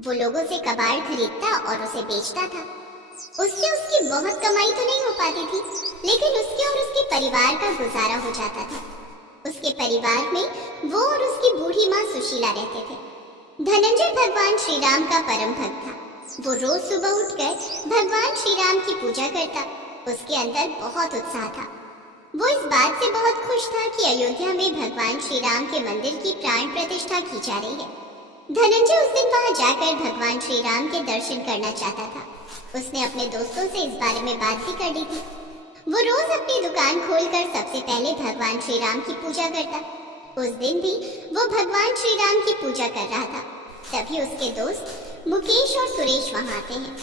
वो लोगों से कबाड़ खरीदता और उसे बेचता था। उससे उसकी बहुत कमाई तो नहीं हो पाती थी, लेकिन उसके और उसके परिवार का गुजारा हो जाता था। उसके परिवार में वो और उसकी बूढ़ी माँ सुशीला रहते थे। धनंजय भगवान श्री राम का परम भक्त था। वो रोज सुबह उठकर भगवान श्री राम की पूजा करता। उसके अंदर बहुत उत्साह था। वो इस बात से बहुत खुश था कि अयोध्या में भगवान श्री राम के मंदिर की प्राण प्रतिष्ठा की जा रही है। धनंजय उस दिन वहां जाकर भगवान श्री राम के दर्शन करना चाहता था। उसने अपने दोस्तों से इस बारे में बात भी कर ली थी। वो रोज अपनी दुकान खोलकर सबसे पहले भगवान श्री राम की पूजा करता। उस दिन भी वो भगवान श्री राम की पूजा कर रहा था। तभी उसके दोस्त मुकेश और सुरेश वहाँ आते हैं।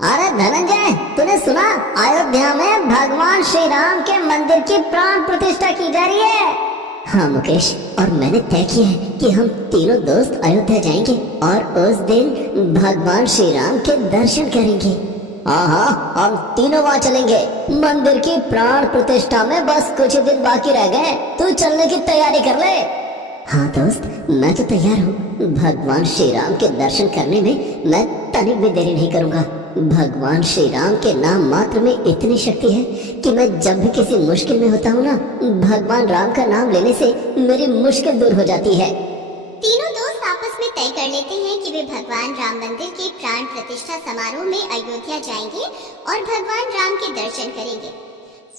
अरे धनंजय, तूने सुना? अयोध्या में भगवान श्री राम के मंदिर की प्राण प्रतिष्ठा की जा रही है। हाँ मुकेश, और मैंने तय किया है कि हम तीनों दोस्त अयोध्या जाएंगे और उस दिन भगवान श्री राम के दर्शन करेंगे। हाँ, हम तीनों वहाँ चलेंगे। मंदिर की प्राण प्रतिष्ठा में बस कुछ ही दिन बाकी रह गए। तू चलने की तैयारी कर ले। हाँ दोस्त, मैं तो तैयार हूँ। भगवान श्री राम के दर्शन करने में मैं तनिक भी देरी नहीं करूँगा। भगवान श्री राम के नाम मात्र में इतनी शक्ति है कि मैं जब भी किसी मुश्किल में होता हूँ ना, भगवान राम का नाम लेने से मेरी मुश्किल दूर हो जाती है। तीनों दोस्त आपस में तय कर लेते हैं कि वे भगवान राम मंदिर के प्राण प्रतिष्ठा समारोह में अयोध्या जाएंगे और भगवान राम के दर्शन करेंगे।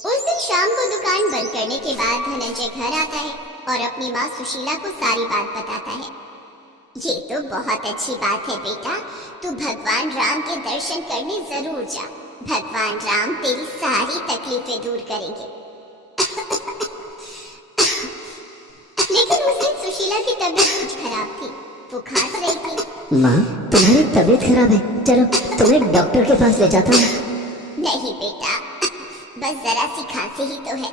उस दिन शाम को दुकान बंद करने के बाद धनंजय घर आता है और अपनी माँ सुशीला को सारी बात बताता है। ये तो बहुत अच्छी बात है बेटा, तू भगवान राम के दर्शन करने जरूर जा। भगवान राम तेरी सारी तकलीफें दूर करेंगे। लेकिन उस दिन सुशीला की तबीयत कुछ खराब थी। वो खांस रही थी। माँ, तुम्हारी तबीयत खराब है, चलो तुम्हें डॉक्टर के पास ले जाता हूँ। नहीं बेटा, बस जरा सी खांसी ही तो है।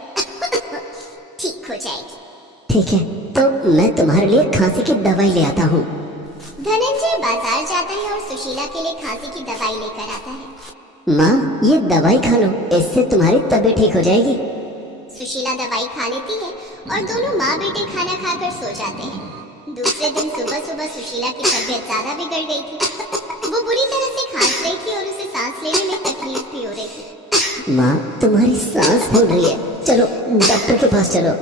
ठीक हो जाएगी। ठीक है, तो मैं तुम्हारे लिए खांसी की दवाई ले आता हूँ। धनंजय बाजार जाता है और सुशीला के लिए खांसी की दवाई लेकर आता है। माँ, ये दवाई खा लो, इससे तुम्हारी तबीयत ठीक हो जाएगी। सुशीला दवाई खा लेती है और दोनों माँ बेटे खाना खाकर सो जाते हैं। दूसरे दिन सुबह सुबह सुशीला की तबीयत ज्यादा बिगड़ गई थी। वो बुरी तरह से खांस रही थी और उसे सांस लेने में तकलीफ भी हो रही थी। माँ, तुम्हारी सांस फूल रही है, चलो डॉक्टर के पास चलो।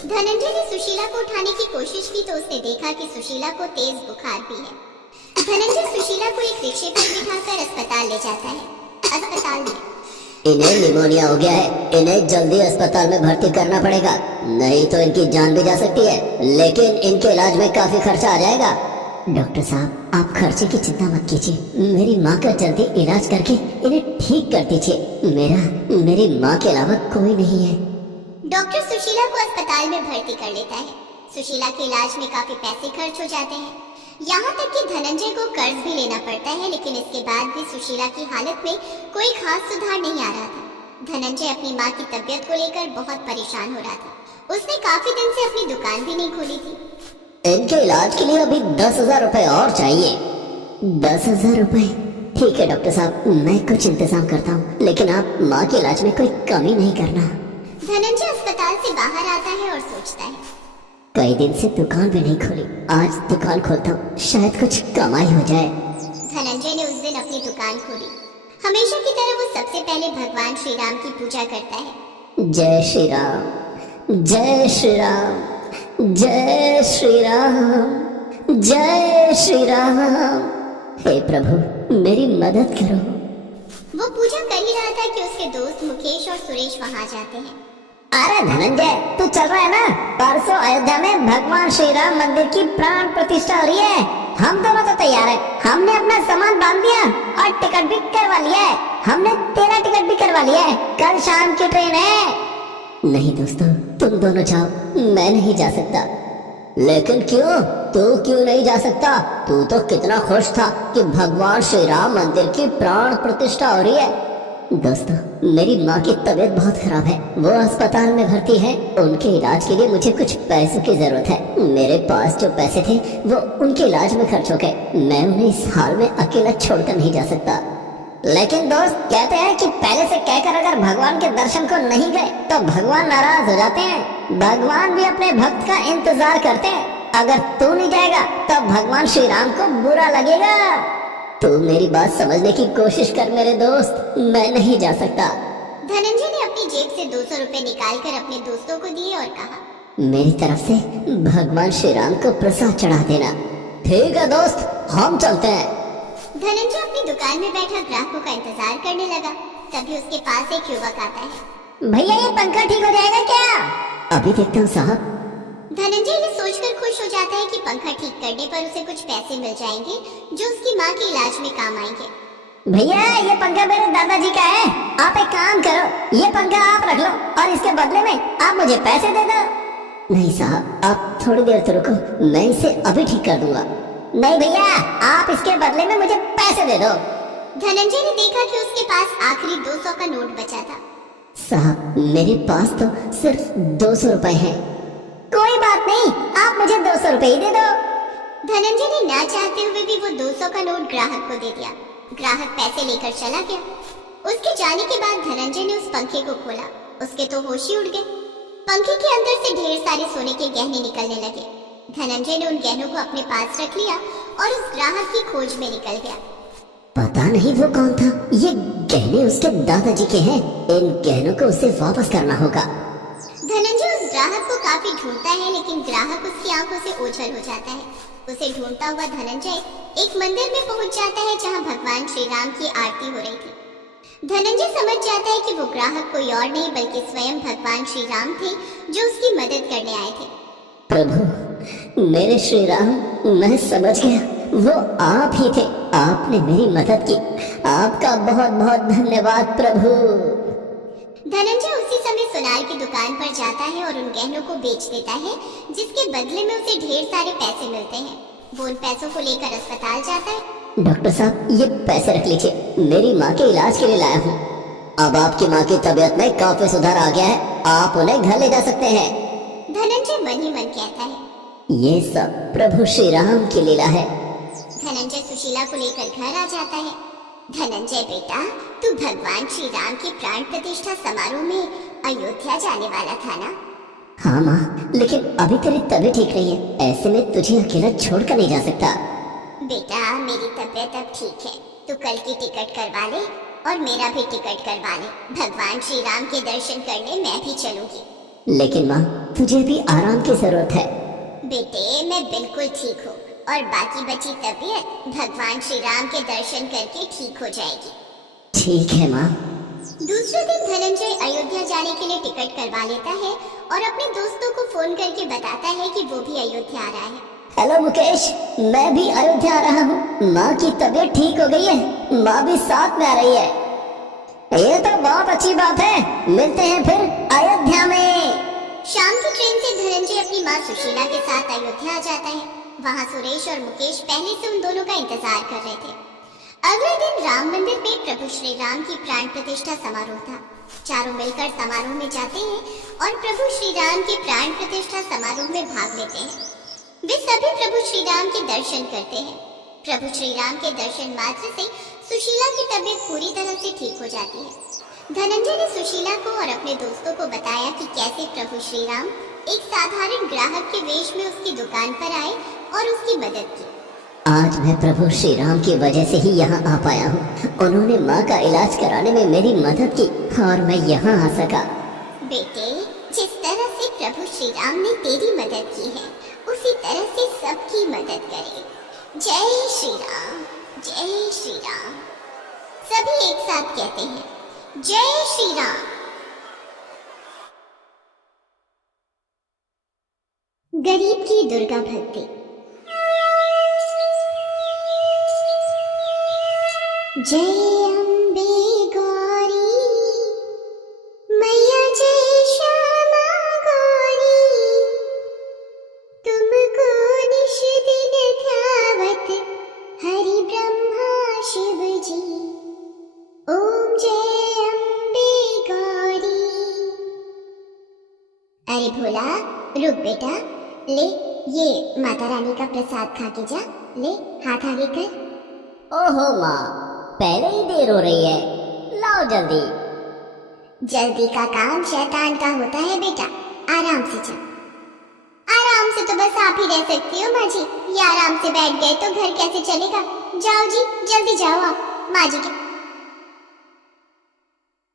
धनंजय ने सुशीला को उठाने की कोशिश की तो उसने देखा कि सुशीला को तेज बुखार भी है। धनंजय सुशीला को एक रिक्शे पर बिठाकर अस्पताल ले जाता है। अस्पताल में इन्हें निमोनिया हो गया है, इन्हें जल्दी अस्पताल में भर्ती करना पड़ेगा, नहीं तो इनकी जान भी जा सकती है। लेकिन इनके इलाज में काफी खर्चा आ जाएगा। डॉक्टर साहब, आप खर्चे की चिंता मत कीजिए, मेरी माँ का जल्दी इलाज करके इन्हें ठीक कर दीजिए। मेरी माँ के अलावा कोई नहीं है। डॉक्टर सुशीला को अस्पताल में भर्ती कर लेता है। सुशीला के इलाज में काफी पैसे खर्च हो जाते हैं। यहाँ तक कि धनंजय को कर्ज भी लेना पड़ता है, लेकिन इसके बाद भी सुशीला की हालत में कोई खास सुधार नहीं आ रहा था। धनंजय अपनी माँ की तबीयत को लेकर बहुत परेशान हो रहा था। उसने काफी दिन से अपनी दुकान भी नहीं खोली थी। इनके इलाज के लिए अभी 10,000 रुपए और चाहिए। 10,000 रुपए? ठीक है डॉक्टर साहब, मैं कुछ इंतजाम करता हूँ, लेकिन आप माँ के इलाज में कोई कमी नहीं करना। धनंजय अस्पताल से बाहर आता है और सोचता है, कई दिन से दुकान भी नहीं खोली, आज दुकान खोलता हूँ, शायद कुछ कमाई हो जाए। धनंजय ने उस दिन अपनी दुकान खोली। हमेशा की तरह वो सबसे पहले भगवान श्री राम की पूजा करता है। जय श्री राम, जय श्री राम, जय श्री राम, जय श्री राम। हे प्रभु, मेरी मदद करो। वो पूजा कर ही रहा था कि उसके दोस्त मुकेश और सुरेश वहाँ जाते हैं। अरे धनंजय, तू चल रहा है ना? परसों अयोध्या में भगवान श्री राम मंदिर की प्राण प्रतिष्ठा हो रही है। हम दोनों तो तैयार हैं। हमने अपना सामान बांध दिया और टिकट भी करवा लिया है। हमने तेरा टिकट भी करवा लिया है, कल शाम की ट्रेन है। नहीं दोस्तों, तुम दोनों जाओ, मैं नहीं जा सकता। लेकिन क्यों? तू क्यों नहीं जा सकता? तू तो कितना खुश था कि भगवान श्री राम मंदिर की प्राण प्रतिष्ठा हो रही है। दोस्तों, मेरी माँ की तबीयत बहुत खराब है, वो अस्पताल में भर्ती है। उनके इलाज के लिए मुझे कुछ पैसों की जरूरत है। मेरे पास जो पैसे थे वो उनके इलाज में खर्च हो गए। मैं उन्हें इस हाल में अकेला छोड़कर नहीं जा सकता। लेकिन दोस्त, कहते हैं कि पहले से कहकर अगर भगवान के दर्शन को नहीं गए तो भगवान नाराज हो जाते हैं। भगवान भी अपने भक्त का इंतजार करते हैं। अगर तू नहीं जाएगा तो भगवान श्री राम को बुरा लगेगा। तू मेरी बात समझने की कोशिश कर मेरे दोस्त, मैं नहीं जा सकता। धनंजय ने अपनी जेब से 200 रुपए निकालकर अपने दोस्तों को दिए और कहा, मेरी तरफ से भगवान श्री राम को प्रसाद चढ़ा देना। ठीक है दोस्त, हम चलते हैं। धनंजय अपनी दुकान में बैठा ग्राहकों का इंतजार करने लगा। तभी उसके पास एक युवक आता है। भैया ये पंखा ठीक हो जाएगा क्या? अभी देखता हूँ साहब। धनंजय ये सोचकर खुश हो जाता है कि पंखा ठीक करने पर उसे कुछ पैसे मिल जाएंगे जो उसकी माँ के इलाज में काम आएंगे। भैया ये पंखा मेरे दादाजी का है, आप एक काम करो, ये पंखा आप रख लो और इसके बदले में आप मुझे पैसे दे दो। नहीं साहब, आप थोड़ी देर तो रुको, मैं इसे अभी ठीक कर दूंगा। नहीं भैया, आप इसके बदले में मुझे पैसे दे दो। धनंजय ने देखा कि उसके पास आखिरी 200 का नोट बचा था। साहब मेरे पास तो सिर्फ 200 रुपए हैं। कोई बात नहीं, आप मुझे 200 रुपए ही दे दो। धनंजय ने ना चाहते हुए भी वो 200 का नोट ग्राहक को दे दिया। ग्राहक पैसे लेकर चला गया। उसके जाने के बाद धनंजय ने उस पंखे को खोला। उसके तो होश ही उड़ गए। पंखे के अंदर से ढेर सारे सोने के गहने निकलने लगे। धनंजय ने उन गहनों को अपने पास रख लिया और उस ग्राहक की खोज में निकल गया। पता नहीं वो कौन था, ये गहने उसके दादाजी के हैं। इन गहनों को उसे वापस करना होगा। धनंजय उस ग्राहक को काफी ढूंढता है, लेकिन ग्राहक उसकी आंखों से ओझल हो जाता है। उसे ढूंढता हुआ धनंजय एक मंदिर में पहुंच जाता है जहां भगवान श्री राम की आरती हो रही थी। धनंजय समझ जाता है कि वो ग्राहक कोई और नहीं बल्कि स्वयं भगवान श्री राम थे जो उसकी मदद करने आए थे। प्रभु मेरे श्री राम, मैं समझ गया, वो आप ही थे। आपने मेरी मदद की, आपका बहुत बहुत धन्यवाद प्रभु। धनंजय उसी समय सुनार की दुकान पर जाता है और उन गहनों को बेच देता है, जिसके बदले में उसे ढेर सारे पैसे मिलते हैं। वो उन पैसों को लेकर अस्पताल जाता है। डॉक्टर साहब ये पैसे रख लीजिए, मेरी माँ के इलाज के लिए लाया हूँ। अब आपकी माँ की तबीयत में काफी सुधार आ गया है, आप उन्हें घर ले जा सकते हैं। धनंजय मन ही मन कहता है, ये सब प्रभु श्री राम की लीला है। धनंजय सुशीला को लेकर घर आ जाता है। धनंजय बेटा, तू भगवान श्री राम के प्राण प्रतिष्ठा समारोह में अयोध्या जाने वाला था ना? हाँ माँ, लेकिन अभी तेरी तबीयत ठीक नहीं है, ऐसे में तुझे अकेला छोड़कर नहीं जा सकता। बेटा मेरी तबीयत अब ठीक है, तू कल की टिकट करवा ले और मेरा भी टिकट करवा ले। भगवान श्री राम के दर्शन करने मैं भी चलूंगी। लेकिन माँ, तुझे भी आराम की जरूरत है। बेटे मैं बिल्कुल ठीक हूँ और बाकी बची तबीयत भगवान श्री राम के दर्शन करके ठीक हो जाएगी। ठीक है माँ। दूसरे दिन धनंजय अयोध्या जाने के लिए टिकट करवा लेता है और अपने दोस्तों को फोन करके बताता है कि वो भी अयोध्या आ रहा है। हेलो मुकेश, मैं भी अयोध्या आ रहा हूँ। माँ की तबीयत ठीक हो गई है, माँ भी साथ में आ रही है। ये तो बहुत अच्छी बात है, मिलते हैं फिर अयोध्या में। शाम की ट्रेन से धनंजय अपनी माँ सुशीला के साथ अयोध्या आ जाता है। वहाँ सुरेश और मुकेश पहले से उन दोनों का इंतजार कर रहे थे। अगले दिन राम मंदिर में प्रभु श्री राम की प्राण प्रतिष्ठा समारोह था। चारों मिलकर समारोह में जाते हैं और प्रभु श्री राम के प्राण प्रतिष्ठा समारोह में भाग लेते हैं। वे सभी प्रभु श्री राम के दर्शन करते हैं। प्रभु श्री राम के दर्शन मात्र से सुशीला की तबीयत पूरी तरह से ठीक हो जाती है। धनंजय ने सुशीला को और अपने दोस्तों को बताया कि कैसे प्रभु श्री राम एक साधारण ग्राहक के वेश में उसकी दुकान पर आए और उसकी मदद की। आज मैं प्रभु श्री राम की वजह से ही यहाँ आ पाया हूँ। उन्होंने माँ का इलाज कराने में मेरी मदद की और मैं यहाँ आ सका। बेटे, जिस तरह से प्रभु श्री राम ने तेरी मदद की है, उसी तरह से सबकी मदद करे। जय श्री राम, जय श्री राम। सभी एक साथ कहते हैं, जय श्री राम। गरीब की दुर्गा भक्ति। जय अम्बे गौरी मैया, जय श्यामा गौरी, तुमको निश दिन ध्यावत हरि ब्रह्मा शिव जी। ओम जय अम्बे गौरी। अरे भोला, रुक बेटा, ले ये माता रानी का प्रसाद खा के जा। ले हाथ आगे कर। ओहो माँ, पहले ही देर हो रही है, लाओ जल्दी। जल्दी का काम शैतान का होता है बेटा, आराम से चल, आराम आराम से तो बस आप ही रह सकती हो माँ जी। ये आराम से बैठ गए तो घर कैसे चलेगा। जाओ जी, जल्दी जाओ आप। माँ जी के